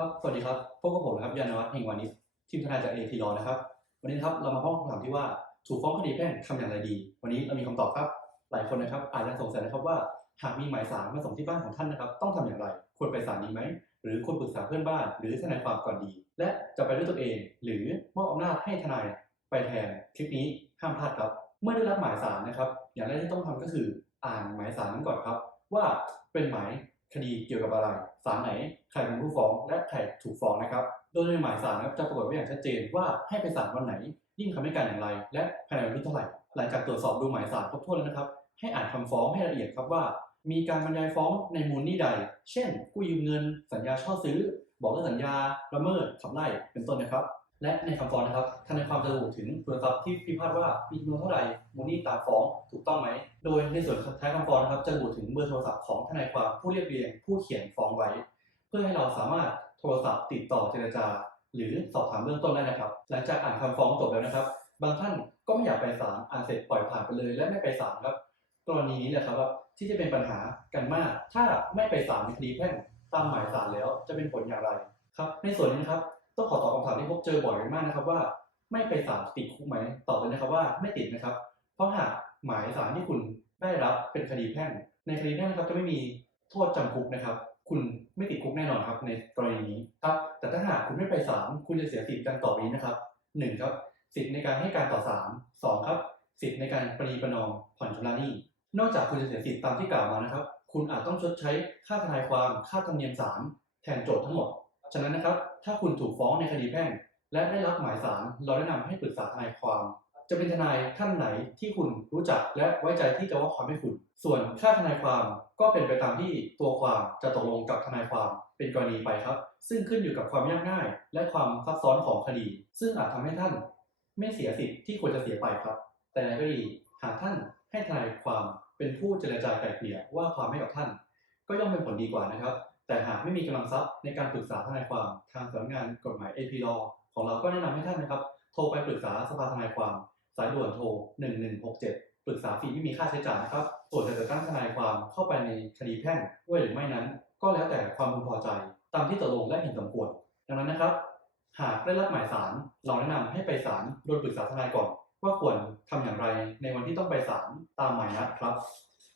ครับ สวัสดีครับพบกับผมนะครับยานวัฒน์เฮงวานิชทีมทนายจากเอทีรอนะครับ วันนี้นะครับเรามาพ้องคำถามที่ว่าถูกฟ้องคดีแพ่งทำอย่างไรดี วันนี้เรามีคำตอบครับ หลายคนนะครับ อาจจะสงสัยนะครับว่า หากมีหมายสารมาส่งที่บ้านของท่านนะครับ ต้องทำอย่างไร ควรไปศาลดีไหม หรือควรปรึกษาเพื่อนบ้าน หรือทนายความก่อนดี และจะไปด้วยตัวเอง หรือมอบอำนาจให้ทนายไปแทน คลิปนี้ห้ามพลาดครับ เมื่อได้รับหมายสารนะครับ อย่างแรกที่ต้องทำก็คือ อ่านหมายสารนั้นก่อนครับ ว่าเป็นหมาย คดีเกี่ยวกับอะไรศาลไหนใครเป็นผู้ฟ้องและใครถูกฟ้องนะครับ โดยในหมายสารนะครับจะปรากฏไว้อย่างชัดเจนว่าให้ไปศาลวันไหนยิ่งคำให้การอย่างไร และภายในวันที่เท่าไหร่ หลังจากตรวจสอบดูหมายสารครบถ้วนแล้วนะครับ ให้อ่านคำฟ้องให้ละเอียดครับว่า มีการบรรยายฟ้องในมูลนี้ใด เช่นกู้ยืมเงิน สัญญาเช่าซื้อ บอกเลิกสัญญาละเมิดขับไล่เป็นต้นนะครับ และในคำฟ้องนะครับทนายความจะระบุถึงทุนทรัพย์ที่พิพาทว่ามีจำนวนเท่าไหร่มูลหนี้ตามฟ้องถูกต้องไหม โดยในส่วนท้ายคำฟ้องนะครับจะระบุถึงเบอร์โทรศัพท์ของทนายความผู้เรียบเรียงผู้เขียนฟ้องไว้ เพื่อให้เราสามารถโทรศัพท์ติดต่อเจรจา หรือสอบถามเบื้องต้นได้นะครับ หลังจากอ่านคำฟ้องจบแล้วนะครับ บางท่านก็ไม่อยากไปศาลอ่านเสร็จปล่อยผ่านไปเลย และไม่ไปศาลครับกรณีนี้แหละครับที่จะเป็นปัญหากันมาก ถ้าไม่ไปศาลในคดีแพ่งตามหมายศาลแล้วจะเป็นผลอย่างไรครับ ในส่วนนี้นะครับ ต้องขอตอบคำถามที่พบเจอบ่อยมากนะครับ ว่าไม่ไปศาลติดคุกไหมตอบเลยนะครับว่าไม่ติดนะครับ เพราะหากหมายศาลที่คุณได้รับเป็นคดีแพ่งในคดีแพ่งนะครับจะไม่มีโทษจำคุกนะครับ คุณไม่ติดคุกแน่นอนครับ ในกรณีนี้ครับ แต่ถ้าหากคุณไม่ไปศาลคุณจะเสียสิทธิ์ดังต่อไปนี้นะครับหนึ่งครับ สิทธิ์ในการให้การต่อศาลสองครับ สิทธิ์ในการปรีประนอมผ่อนชำระหนี้นอกจากคุณจะเสียสิทธิ์ตามที่กล่าวมานะครับ คุณอาจต้องชดใช้ค่าทนายความค่าธรรมเนียมศาลแทนโจทย์ทั้งหมด ฉะนั้นนะครับถ้าคุณถูกฟ้องในคดีแพ่ง และได้รับหมายศาลเราแนะนำให้ปรึกษาทนายความ จะเป็นทนายท่านไหนที่คุณรู้จักและไว้ใจที่จะว่าความให้คุณ ส่วนค่าทนายความก็เป็นไปตามที่ตัวความจะตกลงกับทนายความเป็นกรณีไปครับ ซึ่งขึ้นอยู่กับความยากง่าย และความซับซ้อนของคดี ซึ่งอาจทำให้ท่าน ไม่เสียสิทธิ์ที่ควรจะเสียไปครับ แต่ในกรณีหากท่านให้ทนายความเป็นผู้เจรจาไกล่เกลี่ยว่าความให้กับท่าน ก็ย่อมเป็นผลดีกว่านะครับ แต่หากไม่มีกำลังทรัพย์ในการปรึกษาทนายความทางสำนักงานกฎหมาย AP Law ของเราก็แนะนำให้ท่านนะครับ โทรไปปรึกษาสภาทนายความ สายด่วนโทร 1167 ปรึกษาฟรีไม่มีค่าใช้จ่ายนะครับส่วนจะจัดตั้งทนายความเข้าไปในคดีแพ่งด้วยหรือไม่นั้น ก็แล้วแต่ความพึงพอใจ ตามที่ตกลงและเห็นสมควรดังนั้นนะครับ หากได้รับหมายสารเราแนะนำให้ไปศาลโดยปรึกษาทนายก่อน ว่าควรทำอย่างไรในวันที่ต้องไปศาลตามหมายนัดครับ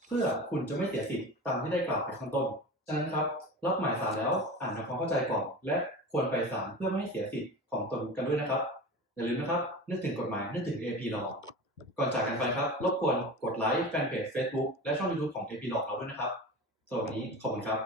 เพื่อคุณจะไม่เสียสิทธิ์ตามที่ได้กล่าวไปข้างต้น ฉะนั้นครับรับหมายสารแล้วอ่านทำความเข้าใจก่อน และควรไปศาลเพื่อไม่ให้เสียสิทธิ์ของตนกันด้วยนะครับ อย่าลืมนะครับ นึกถึงกฎหมายนึกถึง AP Law ก่อนจากกันไปครับ รบกวนกดไลค์แฟนเพจ Facebook และช่อง YouTube ของ AP Law เราด้วยนะครับสำหรับวันนี้ขอบคุณครับ